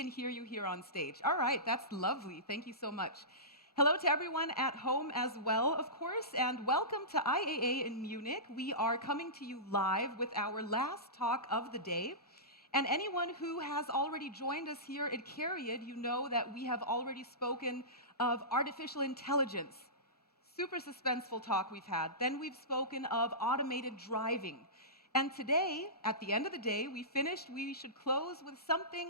see and hear you here on stage. All right, that's lovely. Thank you so much. Hello to everyone at home as well, of course, and welcome to IAA in Munich. We are coming to you live with our last talk of the day. And anyone who has already joined us here at CARIAD, you know that we have already spoken of artificial intelligence. Super suspenseful talk we've had. Then we've spoken of automated driving. And today, at the end of the day, we should close with something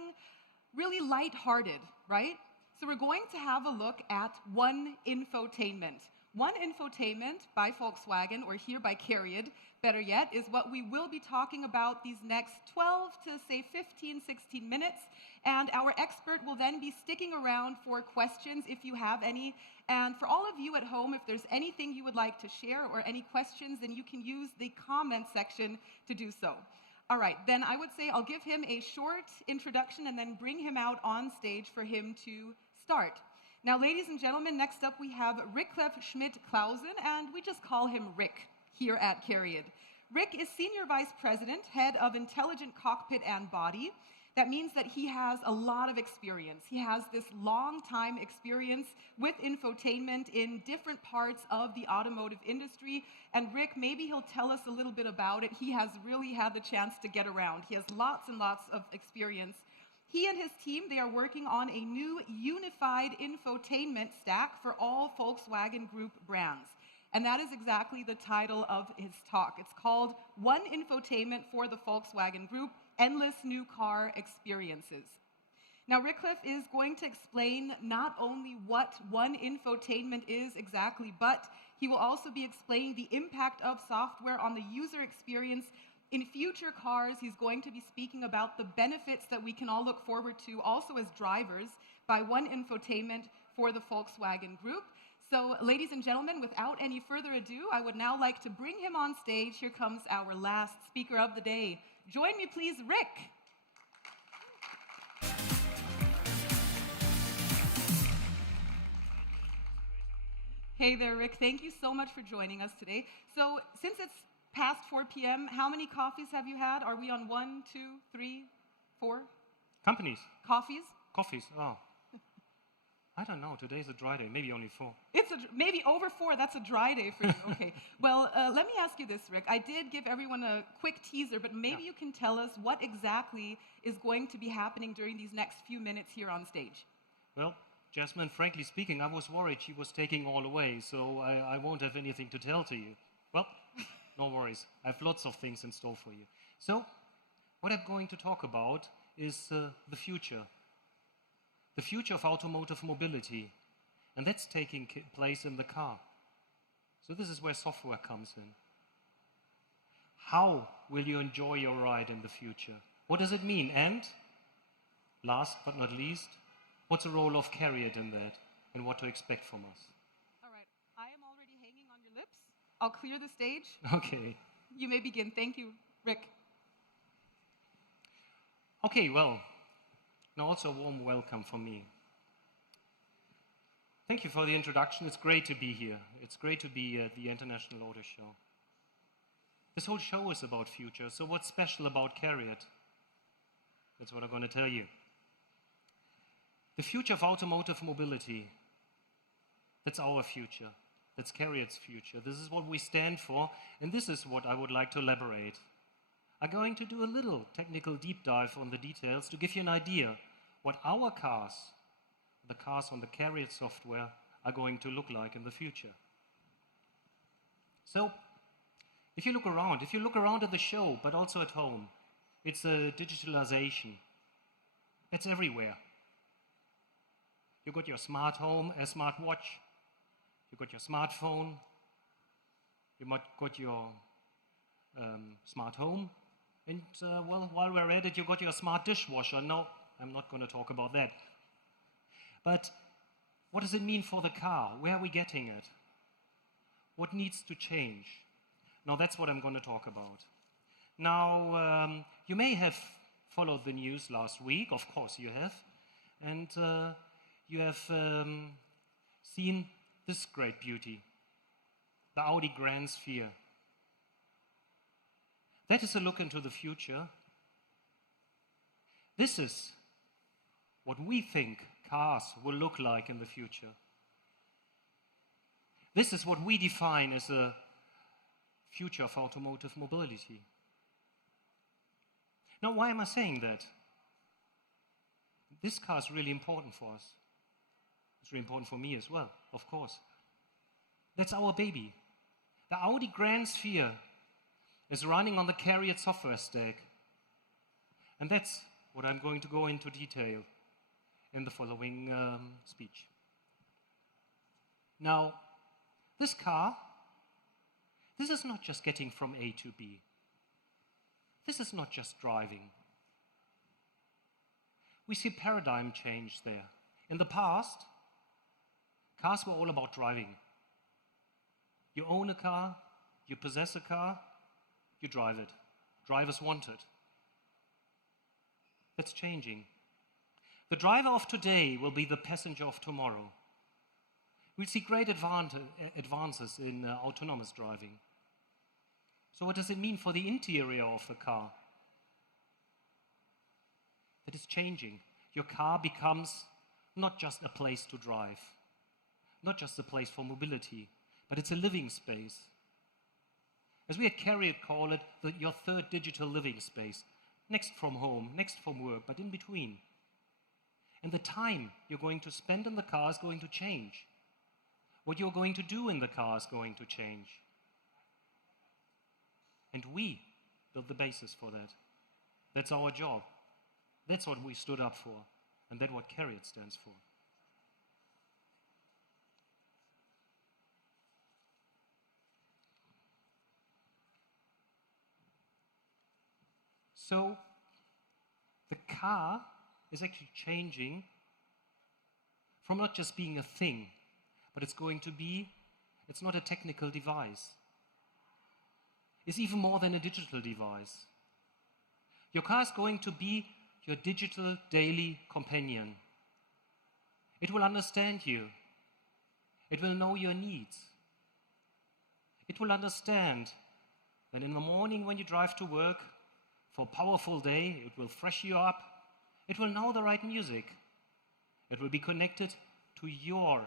really lighthearted, right? So we're going to have a look at One.Infotainment. One.Infotainment by Volkswagen, or here by CARIAD, better yet, is what we will be talking about these next 12 to, say, 15, 16 minutes. And our expert will then be sticking around for questions if you have any. And for all of you at home, if there's anything you would like to share or any questions, then you can use the comment section to do so. All right, then I would say I'll give him a short introduction and then bring him out on stage for him to start. Now, ladies and gentlemen, next up we have Riclef Schmidt-Clausen, and we just call him Rick here at CARIAD. Rick is Senior Vice President, Head of Intelligent Cockpit and Body. That means that he has a lot of experience. He has this long time experience with infotainment in different parts of the automotive industry. And Rick, maybe he'll tell us a little bit about it. He has really had the chance to get around. He has lots and lots of experience. He and his team, they are working on a new unified infotainment stack for all Volkswagen Group brands. And that is exactly the title of his talk. It's called One.Infotainment for the Volkswagen Group, Endless New Car Experiences. Now, Riclef is going to explain not only what One.Infotainment is exactly, but he will also be explaining the impact of software on the user experience in future cars. He's going to be speaking about the benefits that we can all look forward to also as drivers by One.Infotainment for the Volkswagen Group. So, ladies and gentlemen, without any further ado, I would now like to bring him on stage. Here comes our last speaker of the day. Join me, please, Rick. Hey there, Rick. Thank you so much for joining us today. So, since it's past 4 p.m., how many coffees have you had? Are we on 1, 2, 3, 4? Companies. Coffees? Coffees, oh. I don't know, today's a dry day, maybe only 4. Maybe over 4, that's a dry day for you. Okay. Well, let me ask you this, Rick. I did give everyone a quick teaser, but maybe you can tell us what exactly is going to be happening during these next few minutes here on stage. Well, Jasmine, frankly speaking, I was worried she was taking all away, so I won't have anything to tell to you. Well, no worries. I have lots of things in store for you. So, what I'm going to talk about is the future. The future of automotive mobility. And that's taking place in the car. So this is where software comes in. How will you enjoy your ride in the future? What does it mean? And, last but not least, what's the role of CARIAD in that? And what to expect from us? All right. I am already hanging on your lips. I'll clear the stage. Okay. You may begin. Thank you, Rick. Okay, well, now also a warm welcome from me. Thank you for the introduction. It's great to be here. It's great to be at the International Auto Show. This whole show is about future, so what's special about CARIAD? That's what I'm going to tell you. The future of automotive mobility, that's our future. That's CARIAD's future. This is what we stand for, and this is what I would like to elaborate. I'm going to do a little technical deep dive on the details to give you an idea what our cars, the cars on the CARIAD software, are going to look like in the future. So, if you look around at the show, but also at home, it's a digitalization. It's everywhere. You got your smart home, a smart watch. You got your smartphone. You might got your smart home. And well, while we're at it, you got your smart dishwasher. No, I'm not going to talk about that. But what does it mean for the car? Where are we getting it? What needs to change? Now, that's what I'm going to talk about. Now, you may have followed the news last week. Of course you have. And you have seen this great beauty, the Audi Grand Sphere. That is a look into the future. This is what we think cars will look like in the future. This is what we define as a future of automotive mobility. Now, why am I saying that? This car is really important for us. It's really important for me as well, of course. That's our baby. The Audi Grand Sphere is running on the CARIAD software stack. And that's what I'm going to go into detail in the following speech. Now, this car, this is not just getting from A to B. This is not just driving. We see a paradigm change there. In the past, cars were all about driving. You own a car, you possess a car, you drive it. Drivers want it. That's changing. The driver of today will be the passenger of tomorrow. We'll see great advances in autonomous driving. So what does it mean for the interior of the car? That is changing. Your car becomes not just a place to drive, not just a place for mobility, but it's a living space. As we at CARIAD call it, your third digital living space, next from home, next from work, but in between. And the time you're going to spend in the car is going to change. What you're going to do in the car is going to change. And we build the basis for that. That's our job. That's what we stood up for. And that's what CARIAD stands for. So, the car is actually changing from not just being a thing, but it's going to be, it's not a technical device. It's even more than a digital device. Your car is going to be your digital daily companion. It will understand you. It will know your needs. It will understand that in the morning when you drive to work, for a powerful day, it will fresh you up. It will know the right music. It will be connected to your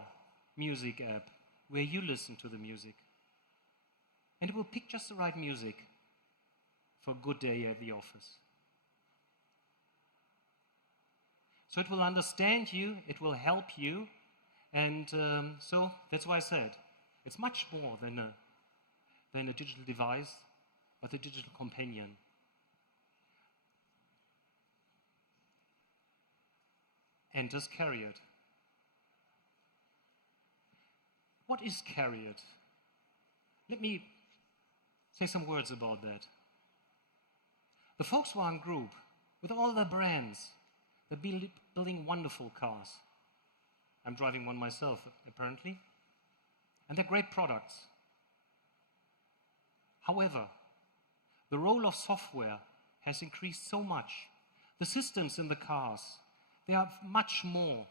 music app, where you listen to the music. And it will pick just the right music for a good day at the office. So it will understand you, it will help you, and so that's why I said it's much more than a digital device, but a digital companion. Enters CARIAD. What is CARIAD? Let me say some words about that. The Volkswagen Group, with all their brands, they're building wonderful cars. I'm driving one myself, apparently. And they're great products. However, the role of software has increased so much. The systems in the cars, they are much more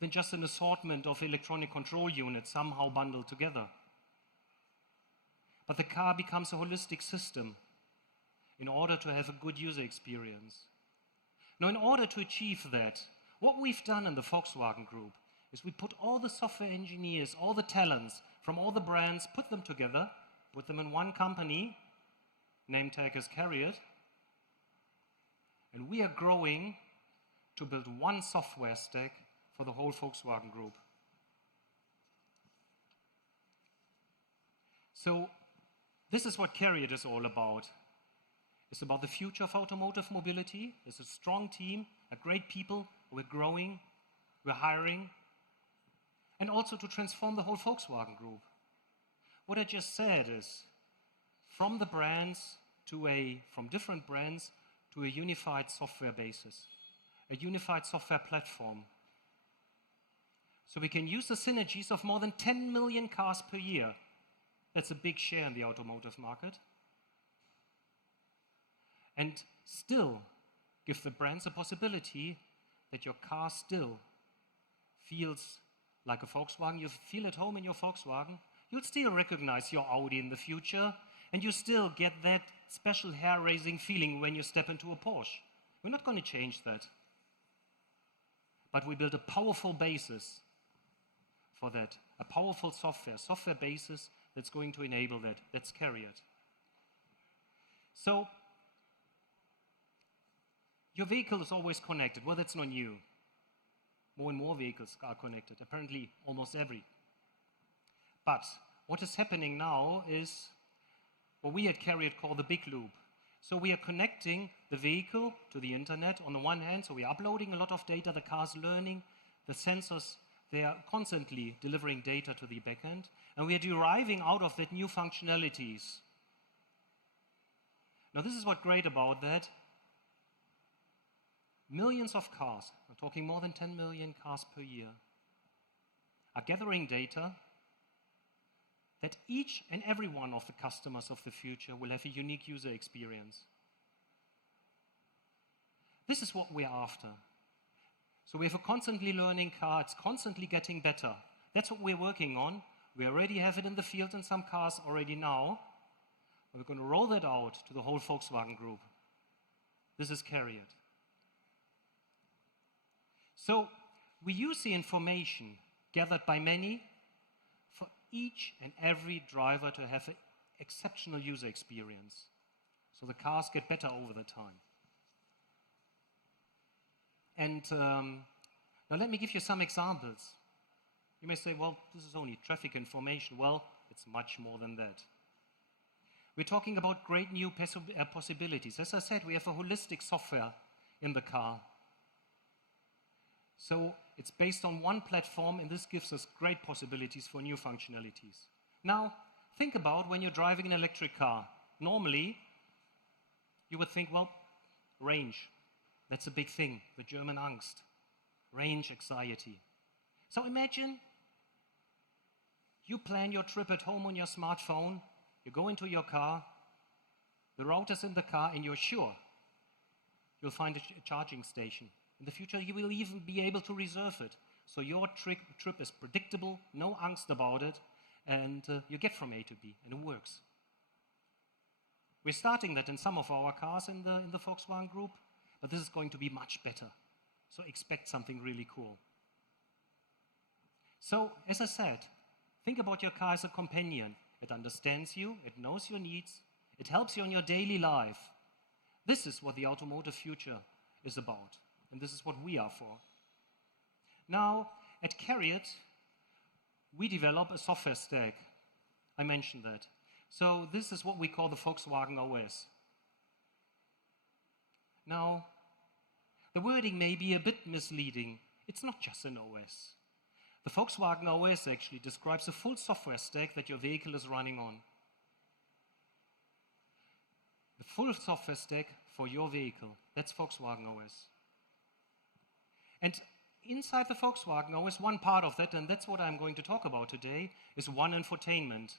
than just an assortment of electronic control units somehow bundled together. But the car becomes a holistic system in order to have a good user experience. Now, in order to achieve that, what we've done in the Volkswagen Group is we put all the software engineers, all the talents from all the brands, put them together, put them in one company, name tag as CARIAD, and we are growing to build one software stack for the whole Volkswagen Group. So this is what CARIAD is all about. It's about the future of automotive mobility. It's a strong team, a great people. We're growing, we're hiring, and also to transform the whole Volkswagen Group. What I just said is from the brands from different brands to a unified software basis, a unified software platform. So we can use the synergies of more than 10 million cars per year. That's a big share in the automotive market. And still give the brands a possibility that your car still feels like a Volkswagen. You feel at home in your Volkswagen. You'll still recognize your Audi in the future, and you still get that special hair-raising feeling when you step into a Porsche. We're not going to change that. but we built a powerful basis for that, a powerful software basis that's going to enable that. That's CARIAD. So your vehicle is always connected. Well, that's not new. More and more vehicles are connected, apparently almost every. But what is happening now is what we at CARIAD call the big loop. So we are connecting the vehicle to the internet on the one hand, so we are uploading a lot of data, the car's learning, the sensors, they are constantly delivering data to the backend, and we are deriving out of that new functionalities. Now this is what's great about that. Millions of cars, I'm talking more than 10 million cars per year, are gathering data that each and every one of the customers of the future will have a unique user experience. This is what we're after. So we have a constantly learning car, it's constantly getting better. That's what we're working on. We already have it in the field in some cars already now. But we're going to roll that out to the whole Volkswagen Group. This is CARIAD. So we use the information gathered by many for each and every driver to have an exceptional user experience. So the cars get better over the time. And now let me give you some examples. You may say, well, this is only traffic information. Well, it's much more than that. We're talking about great new possibilities. As I said, we have a holistic software in the car. So it's based on one platform, and this gives us great possibilities for new functionalities. Now, think about when you're driving an electric car. Normally, you would think, well, range. That's a big thing, the German Angst. Range anxiety. So imagine you plan your trip at home on your smartphone, you go into your car, the router's in the car, and you're sure you'll find a charging station. In the future, you will even be able to reserve it. So your trip is predictable, no angst about it, and you get from A to B, and it works. We're starting that in some of our cars in the Volkswagen Group, but this is going to be much better. So expect something really cool. So, as I said, think about your car as a companion. It understands you, it knows your needs, it helps you in your daily life. This is what the automotive future is about, and this is what we are for. Now, at CARIAD, we develop a software stack. I mentioned that. So this is what we call the Volkswagen OS. Now, the wording may be a bit misleading. It's not just an OS. The Volkswagen OS actually describes a full software stack that your vehicle is running on. The full software stack for your vehicle, that's Volkswagen OS. And inside the Volkswagen OS, one part of that, and that's what I'm going to talk about today, is One.Infotainment.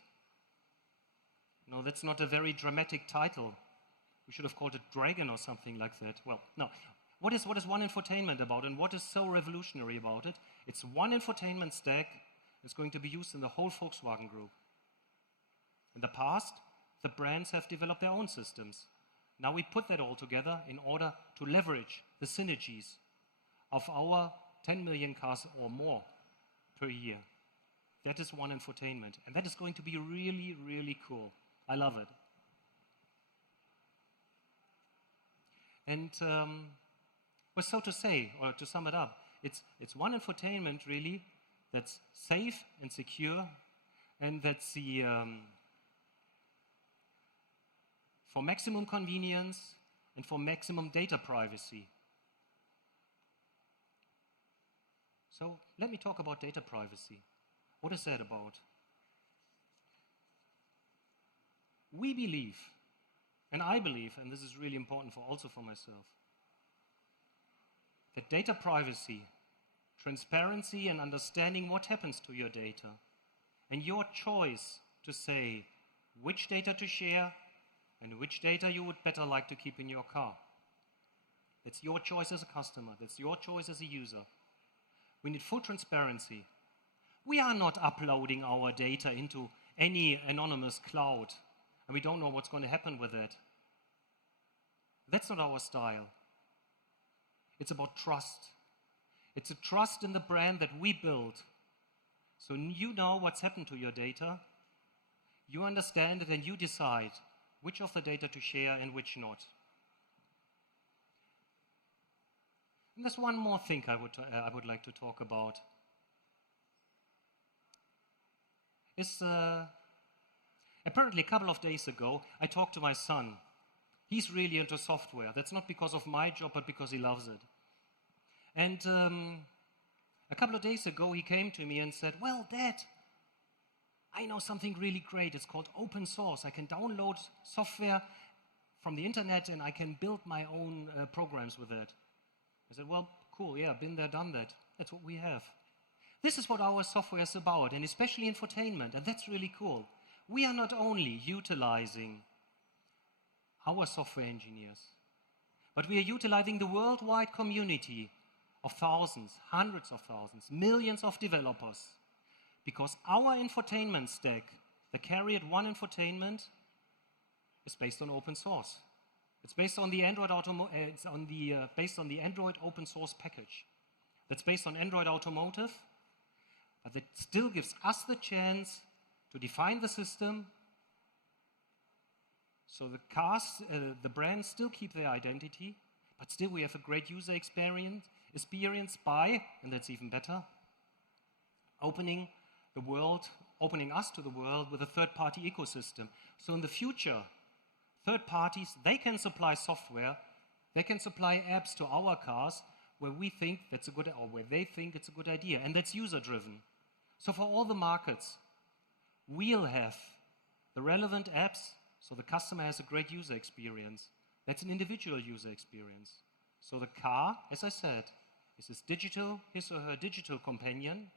No, that's not a very dramatic title. We should have called it Dragon or something like that. Well, no. What is One.Infotainment about, and what is so revolutionary about it? It's one infotainment stack that's going to be used in the whole Volkswagen Group. In the past, the brands have developed their own systems. Now we put that all together in order to leverage the synergies of our 10 million cars or more per year. That is One.Infotainment, and that is going to be really, really cool. I love it. And well, so to say, or to sum it up, it's One.Infotainment really that's safe and secure, and that's the for maximum convenience and for maximum data privacy. So let me talk about data privacy. What is that about? We believe, and I believe, and this is really important also for myself, that data privacy, transparency, and understanding what happens to your data, and your choice to say which data to share and which data you would better like to keep in your car. That's your choice as a customer. That's your choice as a user. We need full transparency. We are not uploading our data into any anonymous cloud, and we don't know what's going to happen with it. That's not our style. It's about trust. It's a trust in the brand that we build. So you know what's happened to your data, you understand it, and you decide which of the data to share and which not. And there's one more thing I would like to talk about. Apparently a couple of days ago, I talked to my son. He's really into software. That's not because of my job, but because he loves it. And a couple of days ago, he came to me and said, well, Dad, I know something really great. It's called open source. I can download software from the internet and I can build my own programs with it. I said, well, cool, yeah, been there, done that. That's what we have. This is what our software is about, and especially infotainment, and that's really cool. We are not only utilizing our software engineers, but we are utilizing the worldwide community of thousands, hundreds of thousands, millions of developers, because our infotainment stack, the CARIAD One.Infotainment, is based on open source. It's based on the Android based on the Android open source package. That's based on Android Automotive, but it still gives us the chance to define the system, so the cars, the brands still keep their identity, but still we have a great user experience by, and that's even better, opening us to the world with a third-party ecosystem. So in the future, third parties, they can supply software, they can supply apps to our cars where we think that's a good, or where they think it's a good idea, and that's user-driven. So for all the markets, we'll have the relevant apps, so the customer has a great user experience. That's an individual user experience. So the car, as I said, is his or her digital companion,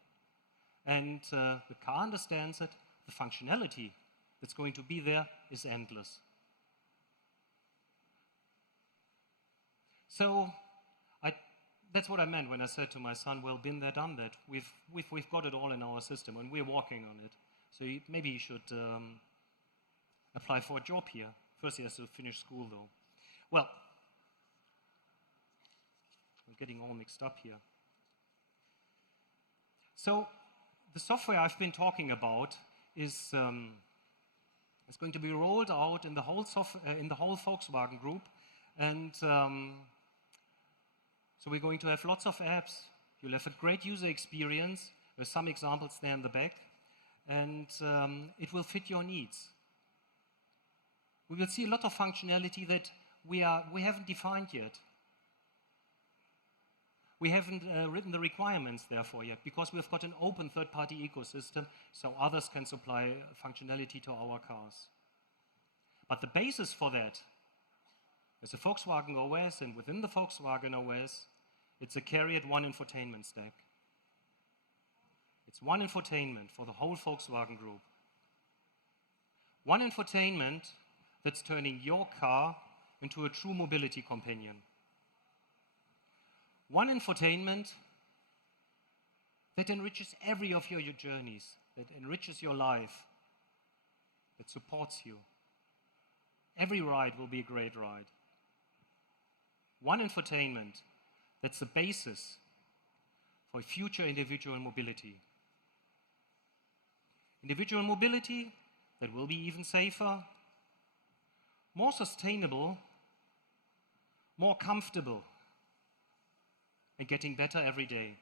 and the car understands it. The functionality that's going to be there is endless. So that's what I meant when I said to my son, well, been there, done that. We've got it all in our system, and we're working on it. So maybe you should apply for a job here. First he has to finish school, though. Well, we're getting all mixed up here. So the software I've been talking about is going to be rolled out in the whole Volkswagen Group, and so we're going to have lots of apps. You'll have a great user experience. There's some examples there in the back, and it will fit your needs. We will see a lot of functionality that we haven't defined yet. We haven't written the requirements therefore yet, because we've got an open third-party ecosystem, so others can supply functionality to our cars. But the basis for that is a Volkswagen OS, and within the Volkswagen OS, it's a CARIAD One.Infotainment stack. It's One.Infotainment for the whole Volkswagen Group. One.Infotainment that's turning your car into a true mobility companion. One.Infotainment that enriches every of your journeys, that enriches your life, that supports you. Every ride will be a great ride. One.Infotainment that's the basis for future individual mobility. Individual mobility that will be even safer, more sustainable, more comfortable, and getting better every day.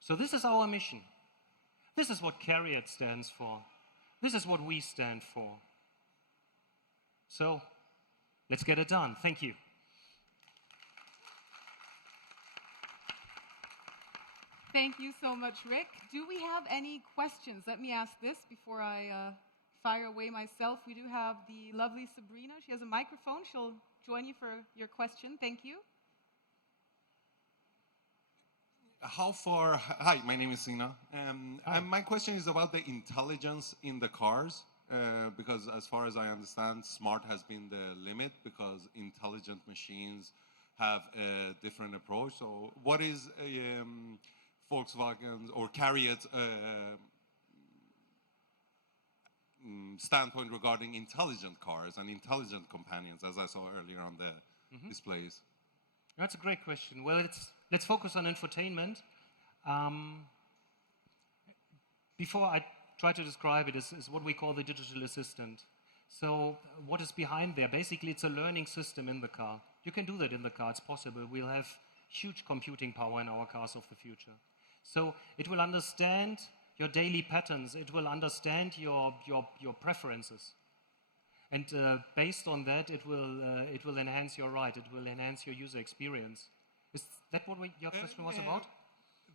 So this is our mission. This is what CARIAD stands for. This is what we stand for. So let's get it done. Thank you. Thank you so much, Rick. Do we have any questions? Let me ask this before I fire away myself. We do have the lovely Sabrina. She has a microphone. She'll join you for your question. Thank you. Hi, my name is Sina. My question is about the intelligence in the cars, because as far as I understand, smart has been the limit because intelligent machines have a different approach. So what is Volkswagen's or CARIAD's standpoint regarding intelligent cars and intelligent companions, as I saw earlier on the displays? That's a great question. Well, let's focus on infotainment. Before I try to describe it, is what we call the digital assistant. So what is behind there? Basically, it's a learning system in the car. You can do that in the car, it's possible. We'll have huge computing power in our cars of the future. So it will understand your daily patterns, it will understand your preferences. And based on that, it will enhance your ride, it will enhance your user experience. Is that what your question was about?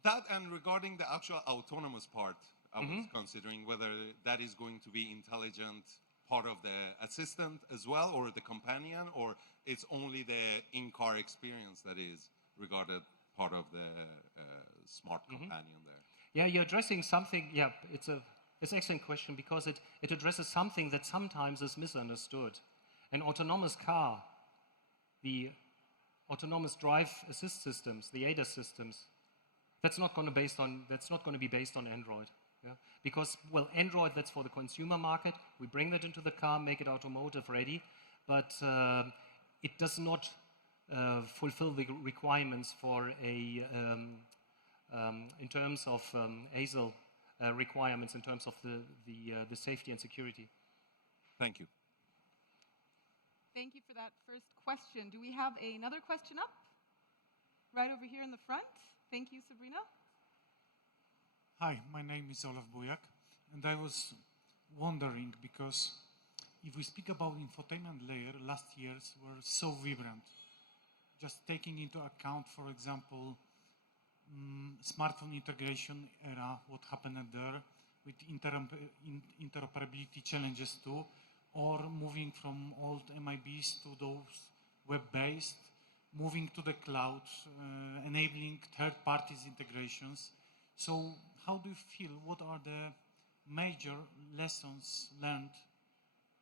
That, and regarding the actual autonomous part, I was considering whether that is going to be intelligent part of the assistant as well, or the companion, or it's only the in-car experience that is regarded part of the smart companion there. Yeah, you're addressing something. Yeah, it's an excellent question, because it addresses something that sometimes is misunderstood. An autonomous car, the autonomous drive assist systems, the ADAS systems, that's not going to be based on Android. Yeah? Because, well, Android, that's for the consumer market. We bring that into the car, make it automotive ready, but it does not fulfill the requirements for in terms of ASIL requirements, in terms of the safety and security. Thank you. Thank you for that first question. Do we have another question up? Right over here in the front. Thank you, Sabrina. Hi, my name is Olaf Bujak, and I was wondering, because if we speak about infotainment layer, last years were so vibrant. Just taking into account, for example, smartphone integration era, what happened there, with interoperability challenges too, or moving from old MIBs to those web-based, moving to the cloud, enabling third parties integrations. So how do you feel? What are the major lessons learned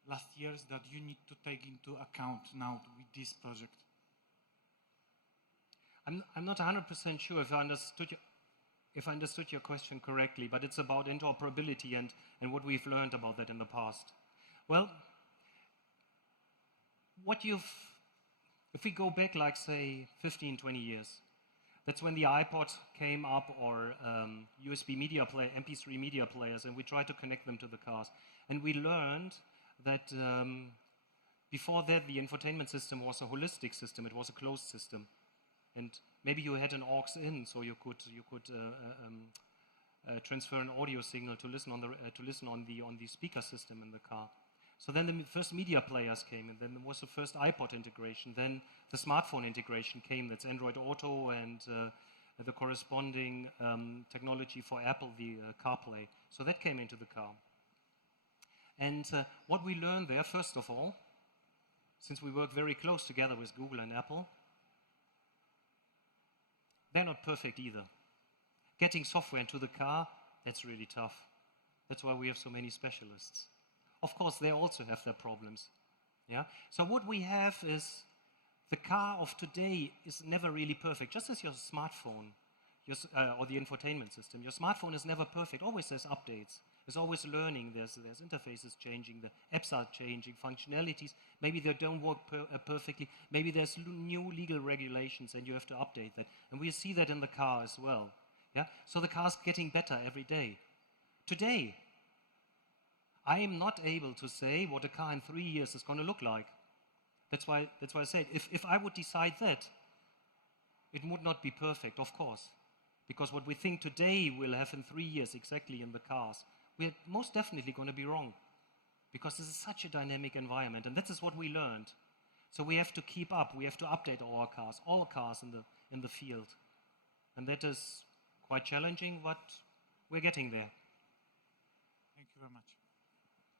last years that you need to take into account now with this project? I'm not 100% sure if I understood your question correctly, but it's about interoperability and what we've learned about that in the past. Well, if we go back, like, say, 15, 20 years, that's when the iPod came up, or USB media player, MP3 media players, and we tried to connect them to the cars. And we learned that before that, the infotainment system was a holistic system. It was a closed system. And maybe you had an aux in, so you could transfer an audio signal to listen on the speaker system in the car. So then the first media players came, and then there was the first iPod integration. Then the smartphone integration came. That's Android Auto and the corresponding technology for Apple, the CarPlay. So that came into the car. And what we learned there, first of all, since we work very close together with Google and Apple, they're not perfect either. Getting software into the car, that's really tough. That's why we have so many specialists. Of course, they also have their problems. Yeah? So what we have is the car of today is never really perfect, just as your smartphone or the infotainment system. Your smartphone is never perfect. Always there's updates. There's always learning. There's interfaces changing. The apps are changing. Functionalities, maybe they don't work perfectly. Maybe there's new legal regulations and you have to update that. And we see that in the car as well. Yeah? So the car's getting better every day. Today, I am not able to say what a car in 3 years is going to look like. That's why I said, if I would decide that, it would not be perfect, of course. Because what we think today we'll have in 3 years exactly in the cars, we're most definitely going to be wrong. Because this is such a dynamic environment, and this is what we learned. So we have to keep up, we have to update our cars, all cars in the field. And that is quite challenging, but we're getting there. Thank you very much.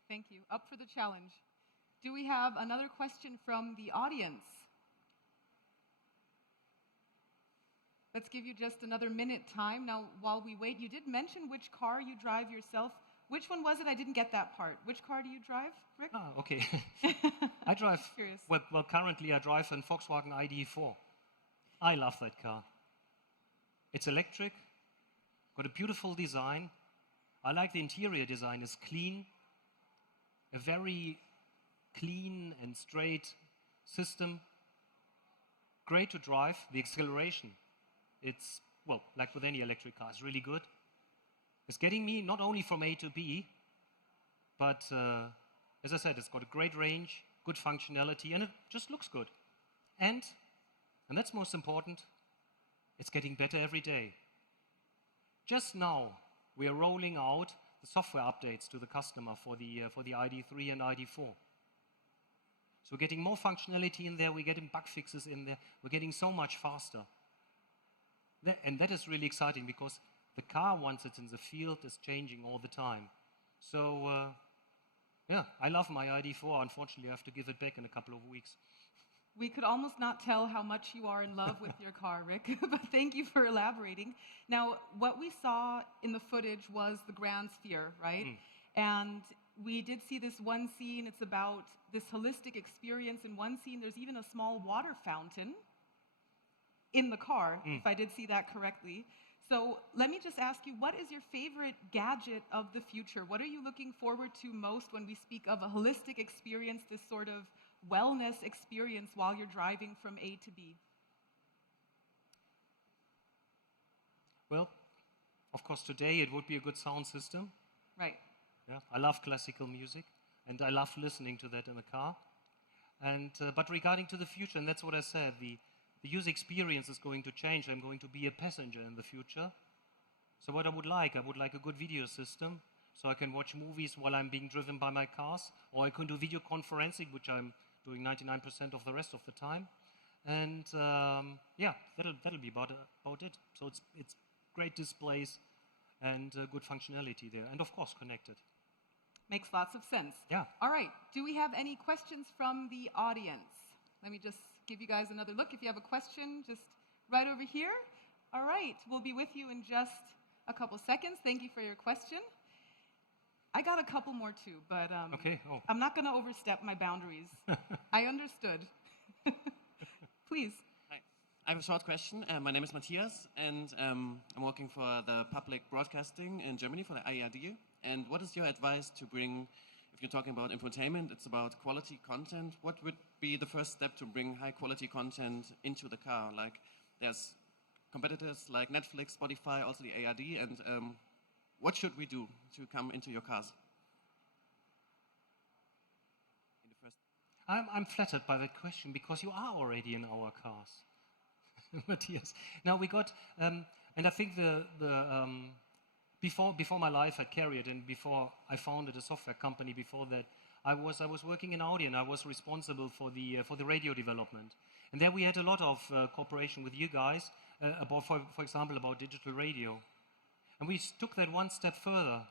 Thank you. Up for the challenge. Do we have another question from the audience? Let's give you just another minute time. Now, while we wait, you did mention which car you drive yourself. Which one was it? I didn't get that part. Which car do you drive, Rick? Oh, okay. I drive, well, currently I drive a Volkswagen ID.4. I love that car. It's electric, got a beautiful design. I like the interior design. It's clean, a very clean and straight system. Great to drive. The acceleration, it's well, like with any electric car, is really good. It's getting me not only from A to B, but as I said, it's got a great range, good functionality, and it just looks good. And that's most important, it's getting better every day. Just now, we are rolling out the software updates to the customer for the ID3 and ID4. So we're getting more functionality in there, we're getting bug fixes in there, we're getting so much faster. And that is really exciting because the car, once it's in the field, is changing all the time. So, yeah, I love my ID4. Unfortunately, I have to give it back in a couple of weeks. We could almost not tell how much you are in love with your car, Rick, but thank you for elaborating. Now, what we saw in the footage was the Grand Sphere, right? And we did see this one scene. It's about this holistic experience. In one scene, there's even a small water fountain in the car, if I did see that correctly. So let me just ask you, what is your favorite gadget of the future? What are you looking forward to most when we speak of a holistic experience, this sort of wellness experience while you're driving from A to B? Well, of course, today it would be a good sound system. Right. Yeah, I love classical music, and I love listening to that in the car. And but regarding to the future, and that's what I said, the user experience is going to change. I'm going to be a passenger in the future. So what I would like a good video system, so I can watch movies while I'm being driven by my cars, or I can do video conferencing, which I'm doing 99% of the rest of the time. And yeah, that'll be about it. So it's great displays and good functionality there, and of course connected. Makes lots of sense. Yeah. All right, do we have any questions from the audience? Let me just give you guys another look. If you have a question, just right over here. All right, we'll be with you in just a couple seconds. Thank you for your question. I got a couple more too, but okay. I'm not going to overstep my boundaries. I understood. Please. Hi. I have a short question. My name is Matthias, and I'm working for the public broadcasting in Germany for the CARIAD. And what is your advice to bring, if you're talking about infotainment, it's about quality content. What would be the first step to bring high quality content into the car? Like there's competitors like Netflix, Spotify, also the CARIAD, and what should we do to come into your cars? I'm flattered by that question because you are already in our cars, Matthias. Now we got, and I think before my life at CARIAD and before I founded a software company before that, I was working in Audi and I was responsible for the radio development. And there we had a lot of cooperation with you guys about, for example, about digital radio. And we took that one step further.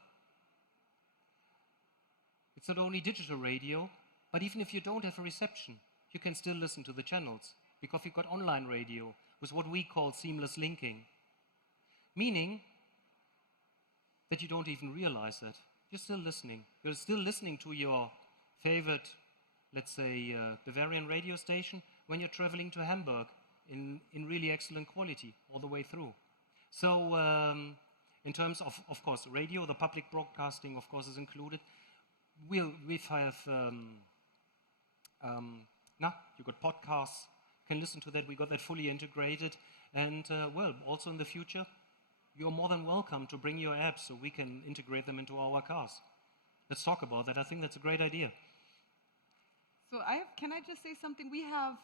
It's not only digital radio, but even if you don't have a reception, you can still listen to the channels because you've got online radio with what we call seamless linking. Meaning that you don't even realize that. You're still listening. You're still listening to your favorite, let's say, Bavarian radio station when you're traveling to Hamburg in really excellent quality all the way through. So in terms of course, radio, the public broadcasting, of course, is included. We have, you got podcasts, can listen to that. We got that fully integrated. And, well, also in the future, you're more than welcome to bring your apps so we can integrate them into our cars. Let's talk about that. I think that's a great idea. So can I just say something? We have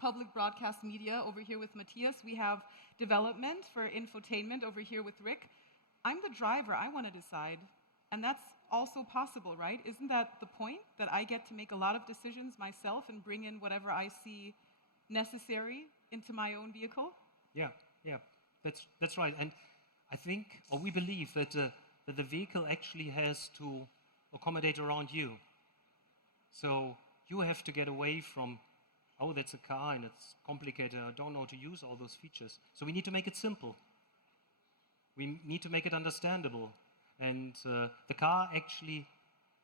public broadcast media over here with Matthias. We have development for infotainment over here with Rick. I'm the driver. I want to decide. And that's also possible, right? Isn't that the point? That I get to make a lot of decisions myself and bring in whatever I see necessary into my own vehicle? Yeah. That's right. And I think, or we believe that the vehicle actually has to accommodate around you. So you have to get away from, oh, that's a car and it's complicated, I don't know how to use all those features. So we need to make it simple. We need to make it understandable. And the car actually,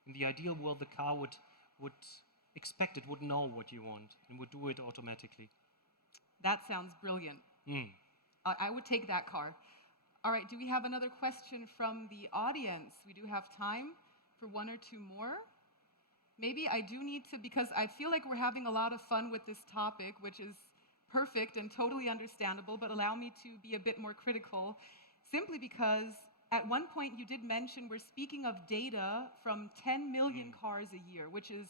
in the ideal world, the car would expect it, would know what you want and would do it automatically. That sounds brilliant. I would take that car. All right, do we have another question from the audience? We do have time for one or two more. Maybe I do need to, because I feel like we're having a lot of fun with this topic, which is perfect and totally understandable, but allow me to be a bit more critical, simply because at one point you did mention we're speaking of data from 10 million cars a year, which is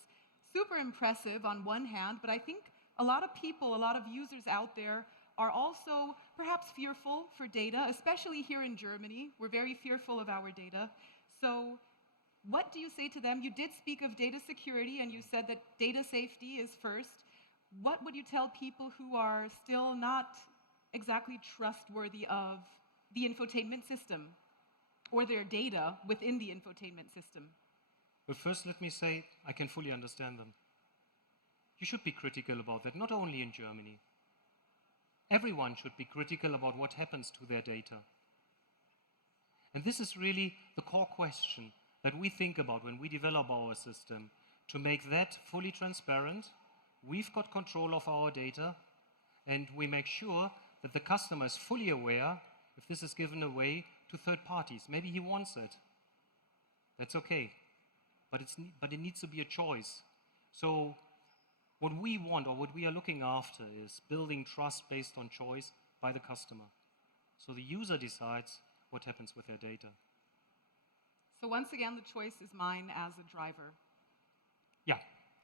super impressive on one hand, but I think a lot of people, a lot of users out there are also perhaps fearful for data, especially here in Germany. We're very fearful of our data. So what do you say to them? You did speak of data security and you said that data safety is first. What would you tell people who are still not exactly trustworthy of the infotainment system or their data within the infotainment system? But first, let me say, I can fully understand them. You should be critical about that, not only in Germany. Everyone should be critical about what happens to their data. And this is really the core question that we think about when we develop our system, to make that fully transparent. We've got control of our data, and we make sure that the customer is fully aware if this is given away to third parties. Maybe he wants it. That's okay. But it needs to be a choice. So what we want, or what we are looking after, is building trust based on choice by the customer. So the user decides what happens with their data. So once again, the choice is mine as a driver. Yeah,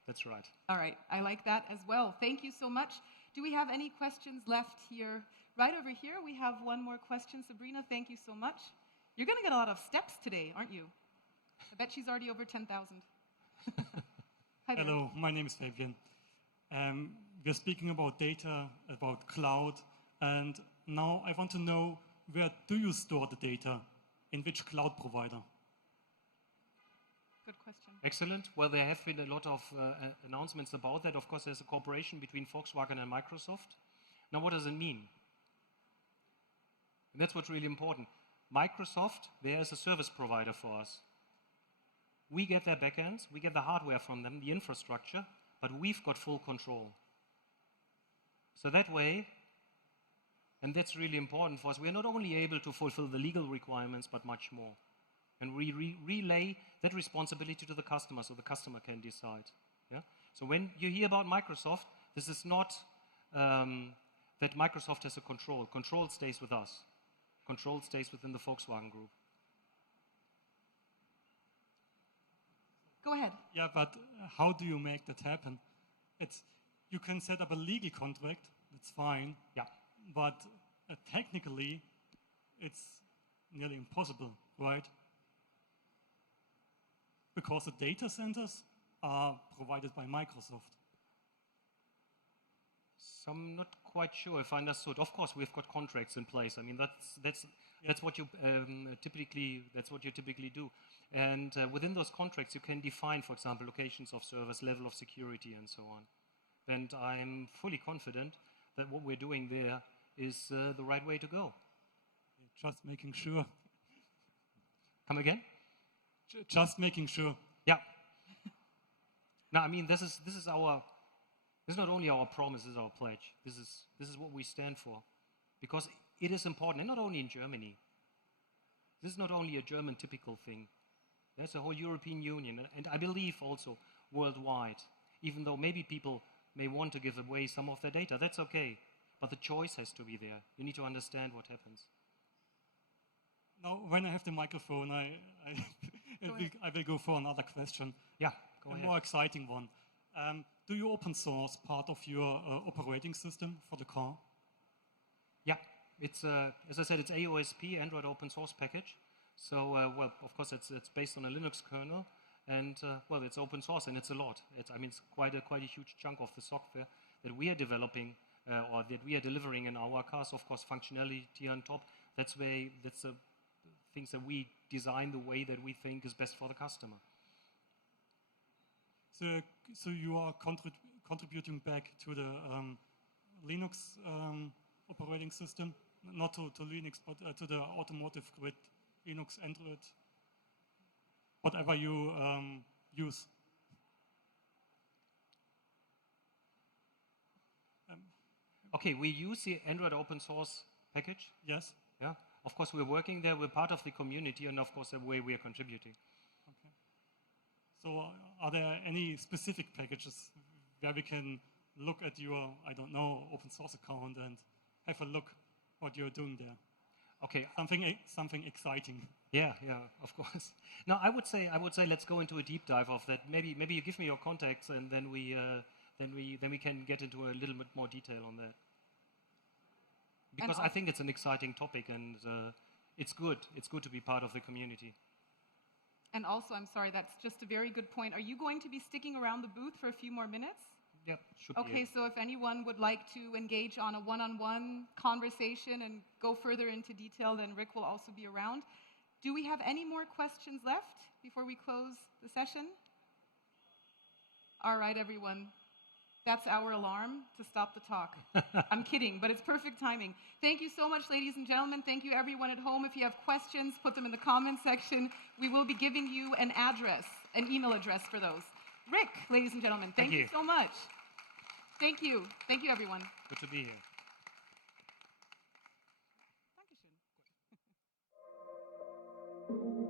that's right. All right, I like that as well. Thank you so much. Do we have any questions left here? Right over here, we have one more question. Sabrina, thank you so much. You're going to get a lot of steps today, aren't you? I bet she's already over 10,000. Hi there. Hello, my name is Fabian. We're speaking about data, about cloud, and now I want to know, where do you store the data? In which cloud provider? Good question. Excellent. Well, there have been a lot of announcements about that. Of course, there's a cooperation between Volkswagen and Microsoft. Now, what does it mean? And that's what's really important. Microsoft, there is a service provider for us. We get their backends, we get the hardware from them, the infrastructure, but we've got full control. So that way, and that's really important for us, we're not only able to fulfill the legal requirements, but much more. And we relay that responsibility to the customer so the customer can decide. Yeah? So when you hear about Microsoft, this is not that Microsoft has a control. Control stays with us. Control stays within the Volkswagen Group. Go ahead. Yeah, but how do you make that happen? You can set up a legal contract, that's fine. Yeah. But technically, it's nearly impossible, right? Because the data centers are provided by Microsoft. So I'm not quite sure if I understood. Of course, we've got contracts in place. I mean, that's what you typically do. And within those contracts, you can define, for example, locations of service, level of security, and so on. And I'm fully confident that what we're doing there is the right way to go. Just making sure. Come again? Just making sure. Yeah. No, I mean, this is not only our promise, this is our pledge. This is what we stand for. Because it is important, and not only in Germany. This is not only a German typical thing. There's a whole European Union, and I believe also worldwide. Even though maybe people may want to give away some of their data, that's okay. But the choice has to be there. You need to understand what happens. Now, when I have the microphone, I will go for another question. Yeah, go ahead. A more exciting one. Do you open source part of your operating system for the car? Yeah, it's as I said, it's AOSP, Android Open Source Package. So, well, of course, it's based on a Linux kernel, and well, it's open source, and it's a lot. It's quite a huge chunk of the software that we are developing or that we are delivering in our cars. Of course, functionality on top. That's the things that we design the way that we think is best for the customer. So you are contributing back to the Linux operating system, not to Linux, but to the automotive grid, Linux, Android, whatever you use. Okay, we use the Android open source package. Yes. Yeah. Of course, we're working there. We're part of the community, and of course, the way we are contributing. Okay. So, are there any specific packages where we can look at your, I don't know, open source account and have a look what you're doing there. Okay. Something exciting. Yeah, of course. No, I would say let's go into a deep dive of that. Maybe you give me your contacts, and then we can get into a little bit more detail on that. Because I think it's an exciting topic, and it's good. It's good to be part of the community. And also, I'm sorry, that's just a very good point. Are you going to be sticking around the booth for a few more minutes? Yeah, should be. Okay, so if anyone would like to engage on a one-on-one conversation and go further into detail, then Rick will also be around. Do we have any more questions left before we close the session? All right, everyone. That's our alarm to stop the talk. I'm kidding, but it's perfect timing. Thank you so much, ladies and gentlemen. Thank you, everyone at home. If you have questions, put them in the comment section. We will be giving you an address, an email address for those. Rick, ladies and gentlemen, thank you so much. Thank you. Thank you, everyone. Good to be here. Dankeschön.